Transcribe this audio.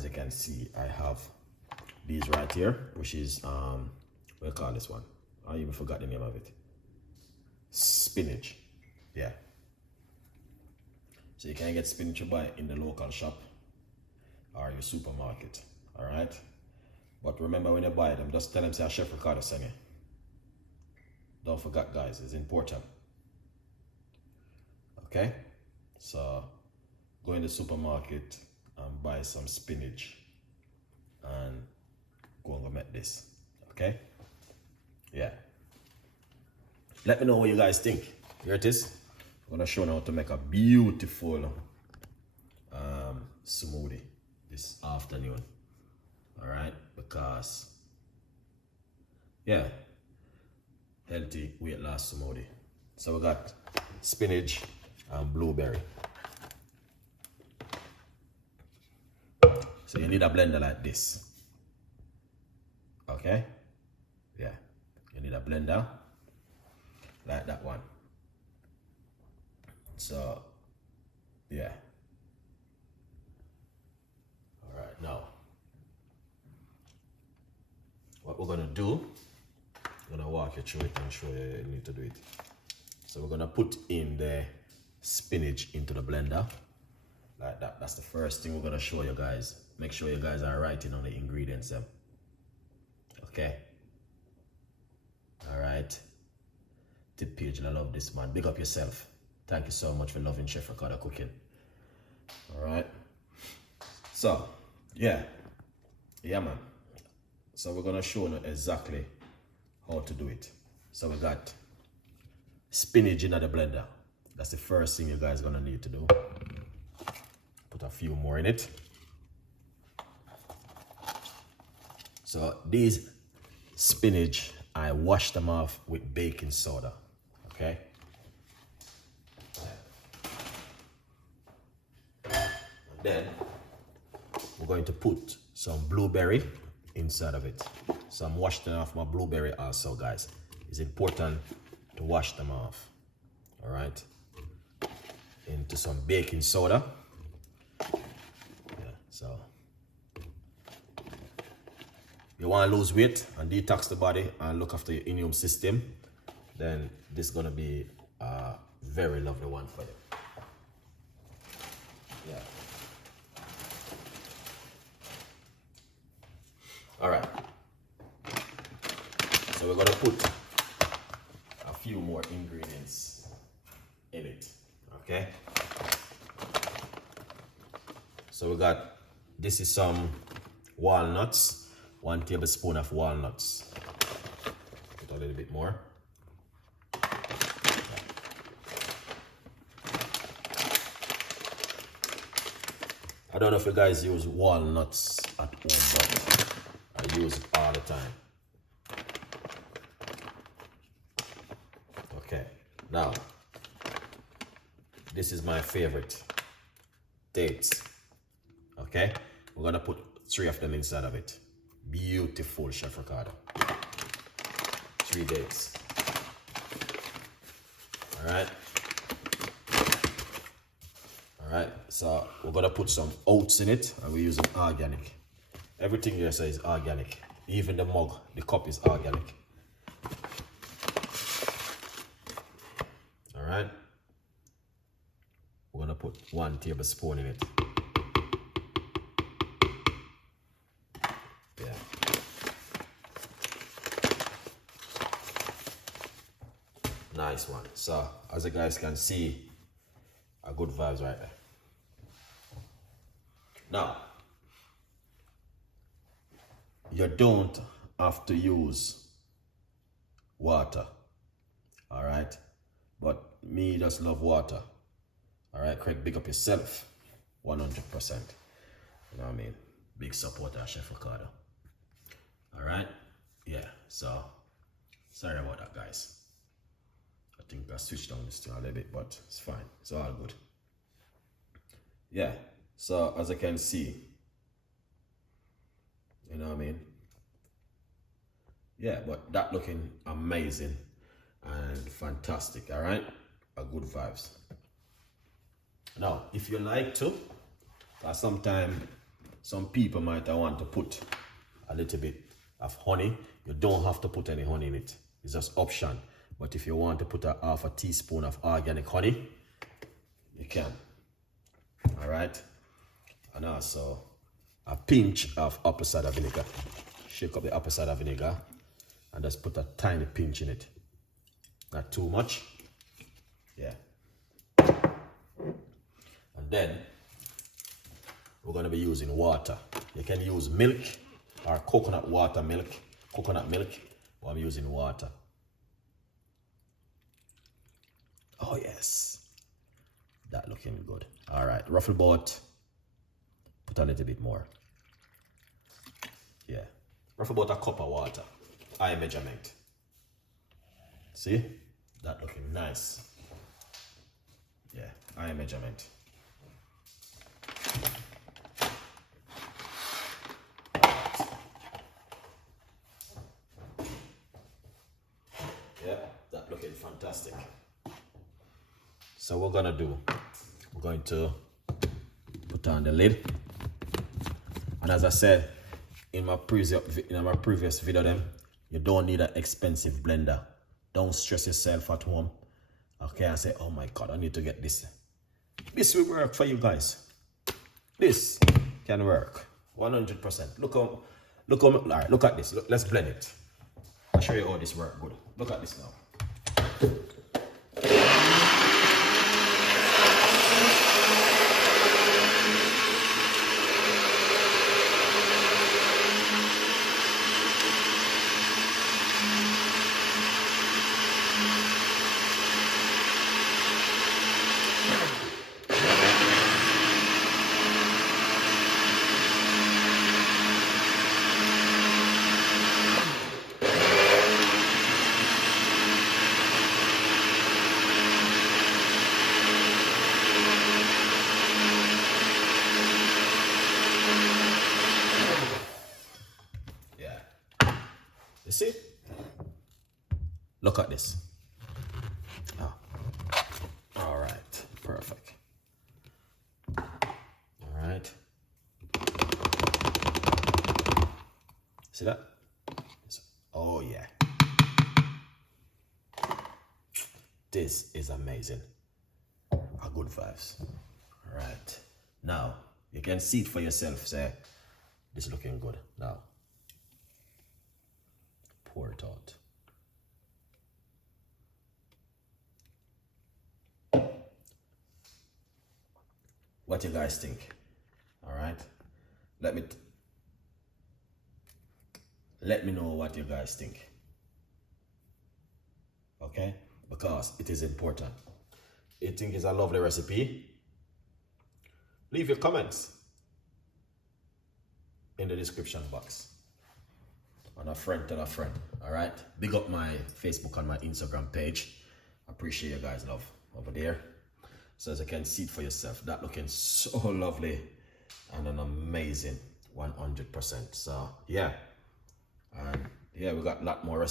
as you can see, I have these right here, which is what do you call this one? I even forgot the name of it. Spinach. Yeah. So you can get spinach you buy in the local shop or your supermarket. Alright? But remember when you buy them, just tell them say Chef Ricardo sent you. Don't forget guys, it's important. Okay? So go in the supermarket and buy some spinach and go and go make this. Okay? Yeah. Let me know what you guys think. Here it is. I'm gonna show you how to make a beautiful smoothie this afternoon. Alright? Because yeah, healthy weight loss smoothie. So we got spinach and blueberry. So you need a blender like this. Okay? Yeah. You need a blender like that one. So yeah. Alright, now what we're gonna do, I'm gonna walk you through it and show you need to do it. So we're gonna put in the spinach into the blender like that. That's the first thing we're gonna show you guys. Make sure you guys are writing on the ingredients. Okay. Alright. Tip page, I love this man. Big up yourself. Thank you so much for loving Chef Ricardo cooking. Alright. So, yeah. Yeah man. So we're gonna show you exactly how to do it. So we got spinach in the blender. That's the first thing you guys are gonna need to do. Put a few more in it. So these spinach, I washed them off with baking soda. Okay. And then we're going to put some blueberry inside of it. So I'm washing off my blueberry also, guys. It's important to wash them off. All right. Into some baking soda. Yeah, so you want to lose weight and detox the body and look after your immune system, then this is going to be a very lovely one for you. Yeah. All right. So we're going to put a few more ingredients in it. Okay. So we got, this is some walnuts, 1 tablespoon of walnuts. Put a little bit more. I don't know if you guys use walnuts at home, but I use it all the time. Okay, now this is my favorite, dates. Okay, we're gonna put 3 of them inside of it. Beautiful, Chef Ricardo. 3 dates. All right. All right. So we're gonna put some oats in it, and we're using organic. Everything here says organic. Even the mug, the cup is organic. All right. We're gonna put 1 tablespoon in it. Yeah. Nice one. So as you guys can see, a good vibes right there. Now, you don't have to use water. All right. But me just love water. All right, Craig, big up yourself. 100%. You know what I mean? Big supporter of Chef Ricardo. All right. Yeah. So sorry about that, guys. I think I switched on this thing a little bit, but it's fine. It's all good. Yeah. So as I can see, you know what I mean? Yeah, but that looking amazing and fantastic. All right. A good vibes. Now, if you like to, sometimes Some people might want to put a little bit of honey. You don't have to put any honey in it. It's just option. But if you want to put half a teaspoon of organic honey, you can. All right. And also a pinch of apple cider vinegar. Shake up the apple cider vinegar and just put a tiny pinch in it. Not too much. Yeah. And then we're going to be using water. You can use milk or coconut milk, but I'm using water. Oh yes, that looking good. All right, ruffle boat, put a little bit more. Yeah, ruffle boat a cup of water, eye measurement. See, that looking nice. Yeah, eye measurement. Yeah, that looking fantastic. So what we're gonna do, we're going to put on the lid. And as I said in my previous video, you don't need an expensive blender. Don't stress yourself at home. Okay, and say, oh my God, I need to get this. This will work for you guys. This can work 100%. Look at this. Let's blend it. I'll show you how this works good. Look at this now. You see? Look at this. Oh. All right, perfect. All right. See that? Oh yeah. This is amazing. Good vibes. All right. Now, you can see it for yourself. Say, this is looking good. Now, pour it out. What you guys think? All right. Let me know what you guys think. Okay? Because it is important. You think it's a lovely recipe? Leave your comments in the description box. On a friend tell a friend. All right. Big up my Facebook and my Instagram page. Appreciate you guys' love over there. So as you can see it for yourself, that looking so lovely and an amazing 100%. So yeah, and yeah, we got a lot more recipes.